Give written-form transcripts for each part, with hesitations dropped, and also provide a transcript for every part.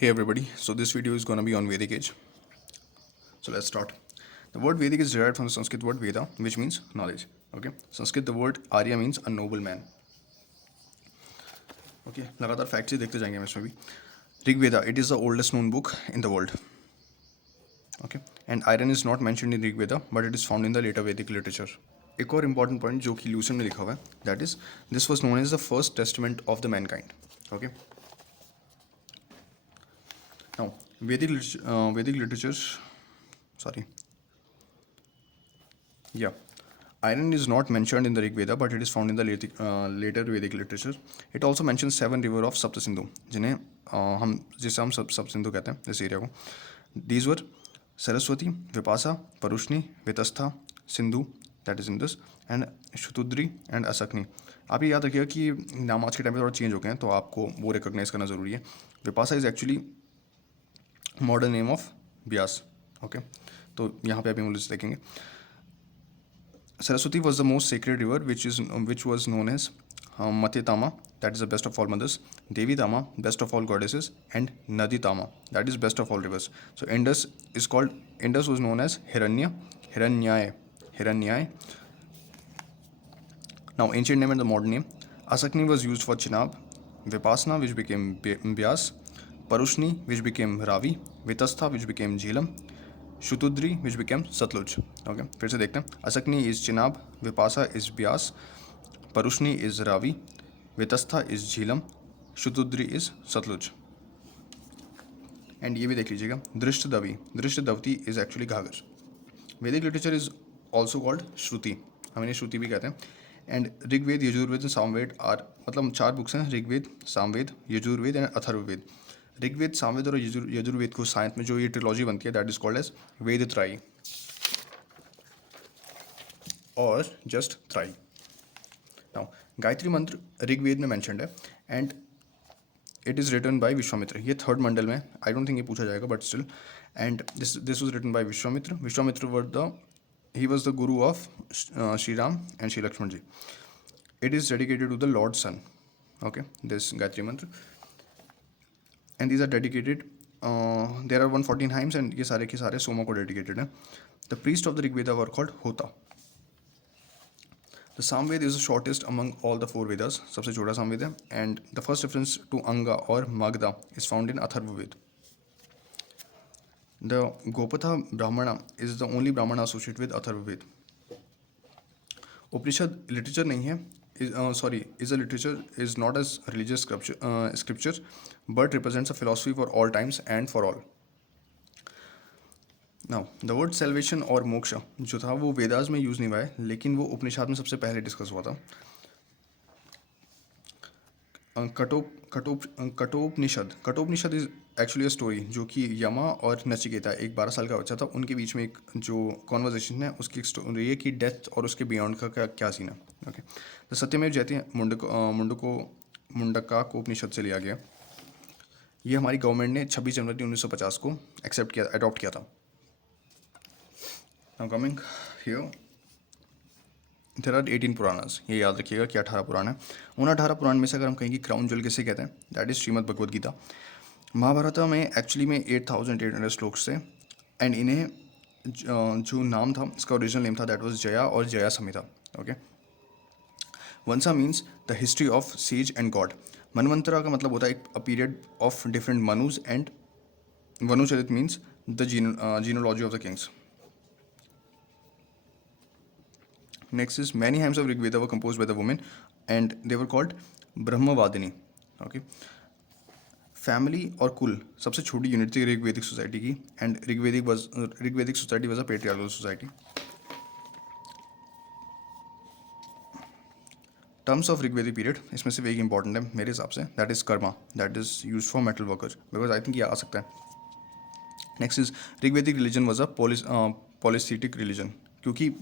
Hey everybody, so this video is gonna be on Vedic age. So let's start. The word Vedic is derived from the Sanskrit word Veda, which means knowledge. Okay, Sanskrit the word Arya means a noble man. Okay, लगातार facts ही देखते जाएंगे हम इसमें भी. Rig Veda, it is the oldest known book in the world. Okay, and iron is not mentioned in Rig Veda, but it is found in the later Vedic literature. एक और important point जो कि Lucian में लिखा हुआ है, that is, this was known as the first testament of the mankind. Okay. Now, Vedic literature, sorry. Yeah, iron is not mentioned in the Rig Veda, but it is found in the later Vedic literature. It also mentions 7 rivers of Sapta Sindhu, जिसे हम सब सिंधु कहते हैं इस area को. These were Saraswati, Vipasa, Parushni, Vitastha, Sindhu, that is Indus, and Shutudri and Asakni. आप ये याद रखिएगा कि नाम आज के टाइम पे थोड़ा चेंज हो गए हैं, तो आपको वो रिकॉग्नाइज करना ज़रूरी है. Vipasa is actually modern name of Beas. Okay, तो यहाँ पे अभी हम देखेंगे. Saraswati was the most sacred river, which was known as Matitama, that is the best of all mothers, Devi Tama, best of all goddesses, and Nadi Tama, that is best of all rivers. So Indus was known as Hiranyai. Now ancient name and the modern name. Asakni was used for Chenab, Vipassana, which became Vyas, Parushni, which became Ravi, Vitastha, which became Jhelum, Shutudri, which became Satluj. Okay, फिर से देखते हैं. असकनी is Chenab, Vipasa is Byas, Parushni is Ravi, Vitastha is Jhelum, Shutudri is Satluj. And ये भी देख लीजिएगा, दृष्टदवती is actually घाघर. Vedic literature is also called श्रुति, हम इन्हें श्रुति भी कहते हैं. And Rigveda, Yajurveda and Samaveda are, मतलब 4 बुक्स हैं, ऋग्वेद, सामवेद, यजुर्वेद एंड अथर्ववेद. ऋग्वेद, सामवेद और यजुर्वेद को साइंस में जो ये ट्रिलॉजी बनती है, दैट इज कॉल्ड एज वेद त्राई और जस्ट त्राई. नाउ गायत्री मंत्र ऋग्वेद में मेंशन्ड है and it is written by Vishwamitra. ये 3rd मंडल में, आई डोंट थिंक ये पूछा जाएगा but still. And this was written by Vishwamitra he was the guru of Sri Ram and Sri Lakshman ji. It is dedicated to the Lord's son. Okay, this Gayatri mantra, and these are dedicated. There are 114 hymns and ये सारे के सारे सोमा को dedicated हैं. The priests of the Rig Veda were called Hota. The Samved is the shortest among all the 4 Vedas. सबसे छोटा सामवेद है. And the first reference to Anga or Magda is found in Atharvaved. The Gopatha Brahmana is the only Brahmana associated with Atharvaved. Upanishad literature नहीं है, is a literature, is not as religious scripture, but represents a philosophy for all times and for all. Now, the word salvation और मोक्षा जो था वो वेदास में use नहीं हुआ है, लेकिन वो उपनिषद में सबसे पहले डिस्कस हुआ था. Kathopanishad is actually a story जो कि यमा और नचिकेता, एक 12 साल का बच्चा था, उनके बीच में एक जो कॉन्वर्जेशन है उसकी एक स्टोरी है कि डेथ और उसके बियॉन्ड का क्या सीन है. ओके, तो सत्यमेव जयते मुंडका को उपनिषद से लिया गया. ये हमारी गवर्नमेंट ने 26 जनवरी 1950 को अडॉप्ट किया था. Now coming here, there are 18 Puranas. ये याद रखिएगा कि 18 पुराण है. उन 18 पुराण में से अगर हम कहें कि क्राउन ज्वेल किसे कहते हैं, दैट इज श्रीमद् भगवद गीता. महाभारत में एक्चुअली में 8800 श्लोक्स थे एंड इन्हें जो नाम था, इसका ओरिजिनल नेम था, दैट वाज जया और Jaya Samhita. Okay, vamsa means the history of sages and god. Manvantara का मतलब होता है a period of different Manus and वनुचरित means the genealogy of the kings. Next is many hymns of Rig Veda were composed by the women and they were called Brahmavadini. Okay. Family और कुल सबसे छोटी unit थी Rigvedic society की and Rigvedic society was a patriarchal society. Terms of Rigvedic period, इसमें सिर्फ एक important है मेरे हिसाब से, that is karma, that is use for metal workers, because I think ये आ सकता है. Next is Rigvedic religion was a polytheistic religion, क्योंकि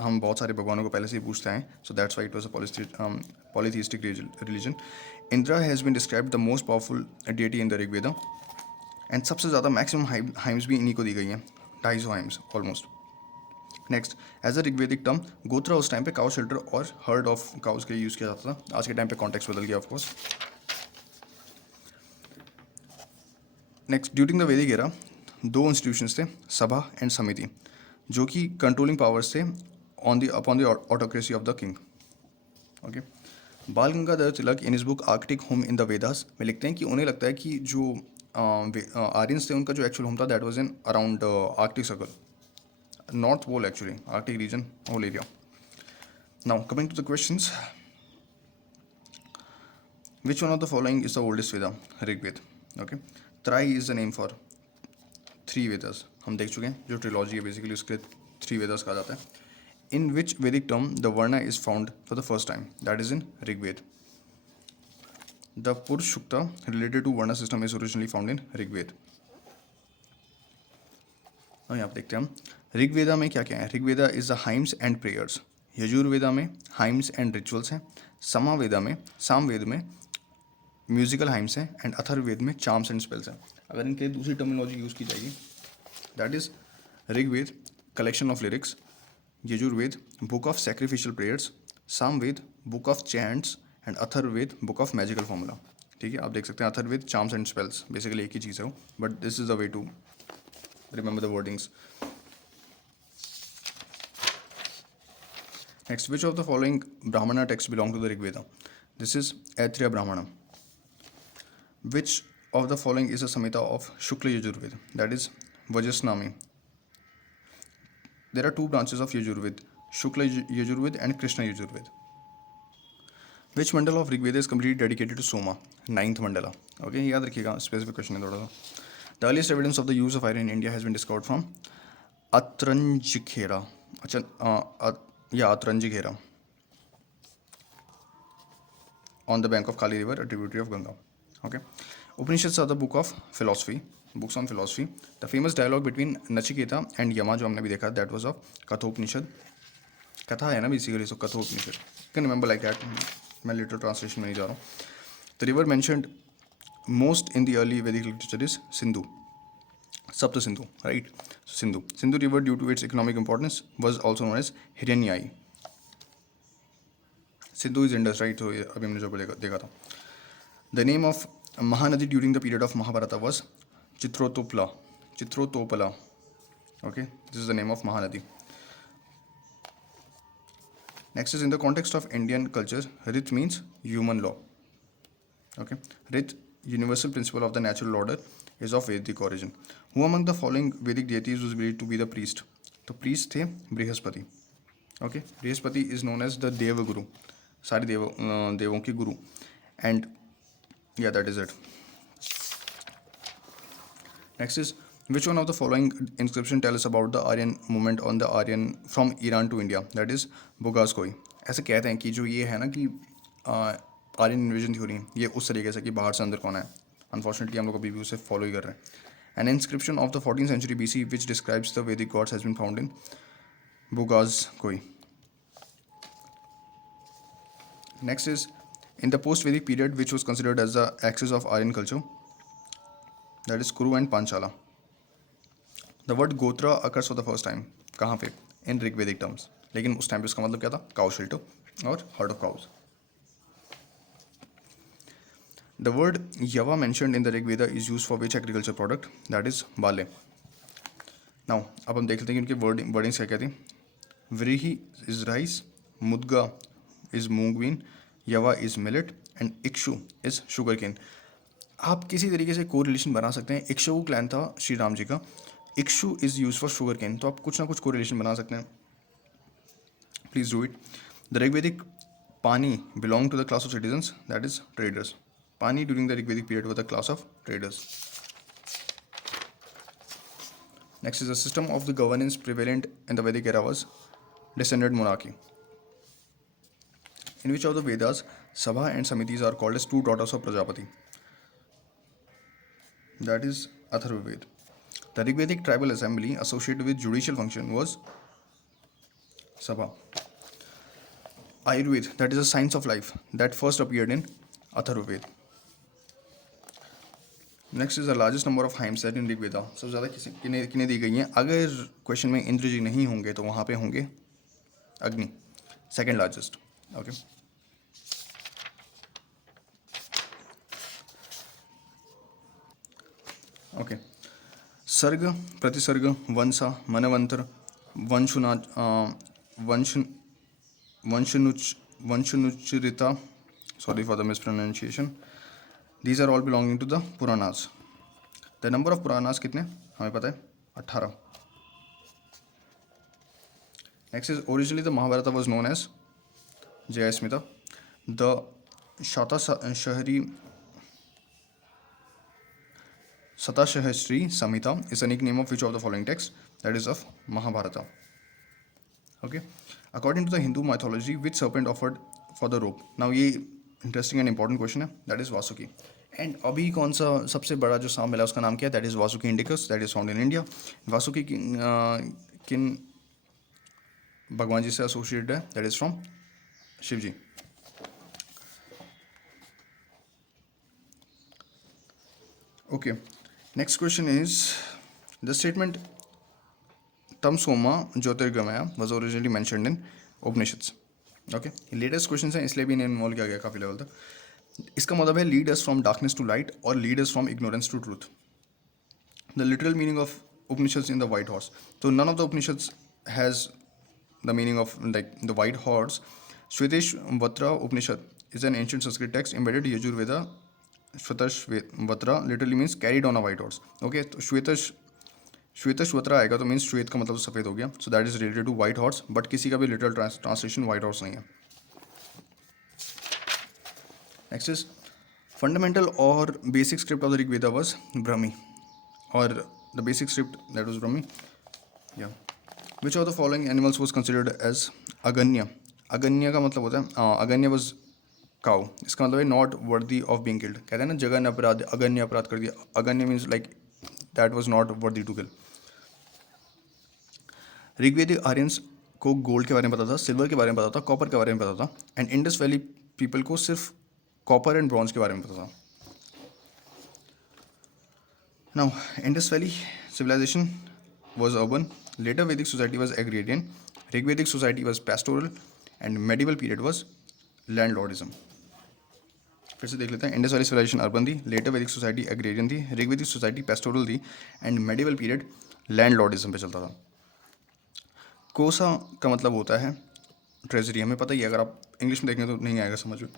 हम बहुत सारे भगवानों को पहले से ही पूछते हैं, so that's why it was a polytheistic religion. Indra has been described the most powerful deity in the Rigveda and सबसे ज़्यादा मैक्सिमम हाइम्स भी इन्हीं को दी गई हैं, 250 hymns almost. Next, as a Rigvedic term, gotra उस टाइम पे काउ शेल्टर और हर्ड ऑफ काउस के लिए यूज़ किया जाता था. आज के टाइम पे कॉन्टेक्स्ट बदल गया ऑफकोर्स. नेक्स्ट, ड्यूरिंग द वैदिक एरा 2 इंस्टीट्यूशंस थे, सभा एंड समिति, जो कि कंट्रोलिंग पावर्स थे upon the autocracy of the king. Okay, बाल गंगाधर तिलक इन इस book Arctic home in the Vedas में लिखते हैं कि उन्हें लगता है कि जो आर्यंस थे उनका जो एक्चुअल होम था that was in around Arctic Circle, North Pole actually, Arctic region, whole area. Now coming to the questions, which one of the following is the oldest Veda? Rigveda. Okay, trayi is the name for 3 Vedas, हम देख चुके हैं, जो trilogy है basically उसके 3 वेदास कहा जाता है। In which Vedic term the varna is found for the first time, that is in Rigveda. The Purusha Sukta related to varna system is originally found in Rigveda. और यहाँ पे देखते हैं हम ऋग्वेदा में क्या क्या है। Rigveda is the hymns and prayers, Yajurveda में हाइम्स एंड रिचुअल्स हैं, सामवेद में म्यूजिकल हाइम्स हैं, एंड अथर्ववेद में चार्म्स एंड स्पेल्स हैं। अगर इनके दूसरी टर्मिनोलॉजी यूज़ की जाएगी, that is Rigveda collection of lyrics, Yajurveda book of sacrificial prayers, Samaveda book of chants, and Atharvaveda book of magical formula. ठीक है, आप देख सकते हैं Atharvaveda charms and spells, basically एक ही चीज़ है वो, but this is the way to remember the wordings. Next, which of the following Brahmana texts belong to the Rig Veda? This is Aithriya Brahmana. Which of the following is a Samhita of Shukla Yajurved? That is Vajasnami. There are 2 branches of Yajurved, Shukla Yajurved and Krishna Yajurved. Which mandala of Rig Veda is completely dedicated to Soma? 9th mandala. Okay, याद रखिएगा, specific question है थोड़ा सा। The earliest evidence of the use of iron in India has been discovered from Atranjikhera. Atranjikhera on the bank of Kali River, a tributary of Ganga. Okay. Upanishads are the book of philosophy, books on philosophy. The famous dialogue between Nachiketa and Yama, जो हमने भी देखा, that was of Kathopanishad. कथा है ना basically, so Kathopanishad. You can remember like that. मैं literal translation में नहीं जा रहा हूँ. The river mentioned most in the early Vedic literature is Sindhu, Sapta Sindhu, right? Sindhu river, due to its economic importance, was also known as Hiranyai. Sindhu is Indus, right? So अभी हमने जो देखा था. The name of Mahanadi during the period of Mahabharata was Chitrotopala. Okay, this is the name of Mahanadi. Next is, in the context of Indian culture, Rit means human law. Okay, Rit, universal principle of the natural order, is of Vedic origin. Who among the following Vedic deities was believed to be the priest? तो priest थे Brihaspati. Okay, Brihaspati is known as the Deva Guru, सारे देवों के गुरु. And yeah, that is it. Next is, which one of the following inscription tell us about the Aryan movement on the Aryan from Iran to India? That is Bogazkoi. ऐसे कहते हैं कि जो ये है ना कि आर्यन इन्वेजन थ्योरी, ये उस तरीके से कि बाहर से अंदर कौन है. अनफॉर्चुनेटली हम लोग अभी भी उसे फॉलो ही कर रहे हैं. An inscription of the 14th century BC which describes the Vedic gods has been found in Bogazkoi. Next is, in the post-Vedic period, which was considered as the axis of Aryan culture, that is Kuru and Panchala. The word Gotra occurs for the first time. कहाँ पे? In Rigvedic terms. लेकिन उस time पे उसका मतलब क्या था? Cow shelter और herd of cows. The word Yava mentioned in the Rig Veda is used for which agriculture product? That is barley. Now, अब हम देख लेते हैं कि उनके वर्डिंग्स क्या क्या थी. Vrihi is rice, Mudga is moong bean, Yava is millet and Ikshu is sugarcane. आप किसी तरीके से कोरिलेशन बना सकते हैं. इक्ष्वाकु क्लैन था श्री राम जी का. Ikshu is use for sugarcane, तो आप कुछ ना कुछ कोरिलेशन बना सकते हैं. Please do it. The Rigvedic Pani belong to the class of citizens, that is traders. Pani during the Rigvedic period was the class of traders. Next is, the system of the governance prevalent in the Vedic era was descended monarchy. In which of the Vedas Sabha and Samitis are called as 2 daughters of Prajapati? That is Atharvaved. The Rigvedic tribal assembly associated with judicial function was Sabha. Ayurveda, that is a science of life, that first appeared in Atharvaved. Next is the largest number of hymns set in Rigveda. सबसे ज़्यादा किन्हें दी गई हैं? अगर question में इंद्र जी नहीं होंगे तो वहाँ पे होंगे अग्नि, सेकेंड लार्जेस्ट. ओके, ओके, सर्ग, प्रतिसर्ग, वंशा, मनवंतर, वंशुना, वंश वंशनुचरिता, sorry for the mispronunciation. These are all belonging to the Puranas. The number of Puranas कितने हमें पता है, 18. Next is originally the Mahabharata was known as Jaya Smita. The Shatashahri Samhita is a nickname of which of the following texts? That is of Mahabharata. Okay. According to the Hindu mythology, which serpent offered for the rope? Now ये interesting and important question है. That is Vasuki. And अभी कौन सा सबसे बड़ा जो सांप मिला उसका नाम क्या है? That is Vasuki indicus, that is found in India. Vasuki किन भगवान जी से एसोसिएटेड है? That is from Shiv ji. Okay, next question is the statement तम सोमा ज्योतिर्गमय was originally mentioned in Upanishads. Okay, latest question है इसलिए भी इन्हें इन्वॉल्व किया गया काफ़ी लेवल तक. इसका मतलब है lead us from darkness to light और lead us from ignorance to truth. The literal meaning of Upanishads in the white horse. तो none of the Upanishads has the meaning of like the white horse. Shvetashvatra Upanishad is an ancient Sanskrit text embedded Yajurveda. Shvetashvatra literally means carried on a white horse. Okay, तो श्वेतश्वत्र आएगा तो means श्वेत का मतलब सफ़ेद हो गया. So that is related to white horse, but किसी का भी लिटरल ट्रांसलेशन वाइट हॉर्स नहीं है. नेक्स्ट इज फंडामेंटल और basic script of the Rigveda was Brahmi, और the basic script that was Brahmi. या which of the following animals was considered as aghnya. Aghnya का मतलब होता है अगन्य वॉज काउ. इसका मतलब है not worthy of being killed. कहते हैं ना जघन्य अपराध, अगन्य अपराध कर दिया. Aghnya means like that was not worthy to kill. Rigvedic Aryans को गोल्ड के बारे में पता था, सिल्वर के बारे में पता था, कॉपर के बारे में पता था, एंड इंडस वैली पीपल को सिर्फ कॉपर एंड ब्रॉन्ज के बारे में पता था. Now Indus valley civilization was urban, later Vedic society was agrarian, Rigvedic society was pastoral, and medieval period was landlordism. फिर से देख लेते हैं. इंडस वैली सिविलाइजेशन अर्बन थी, लेटर वैदिक सोसाइटी एग्रेरियन थी, ऋग्वेदिक सोसाइटी पेस्टोरल थी, एंड मेडिवल पीरियड लैंडलॉर्डिज्म पे चलता था. कोसा का मतलब होता है ट्रेजरी. हमें पता ही है, अगर आप इंग्लिश में देखेंगे तो नहीं आएगा समझ में.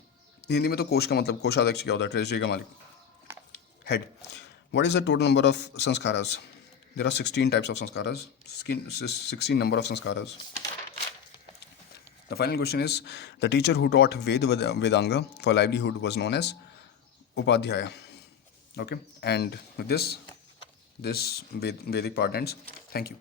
हिंदी में तो कोश का मतलब कोषाध्यक्ष क्या होता है? ट्रेजरी का मालिक, head. What is the total number of samskaras? There are 16 types of sanskaras, 16 number of sanskaras. The final question is, the teacher who taught Vedanga for livelihood was known as Upadhyaya. Okay, and with this Vedic part ends. Thank you.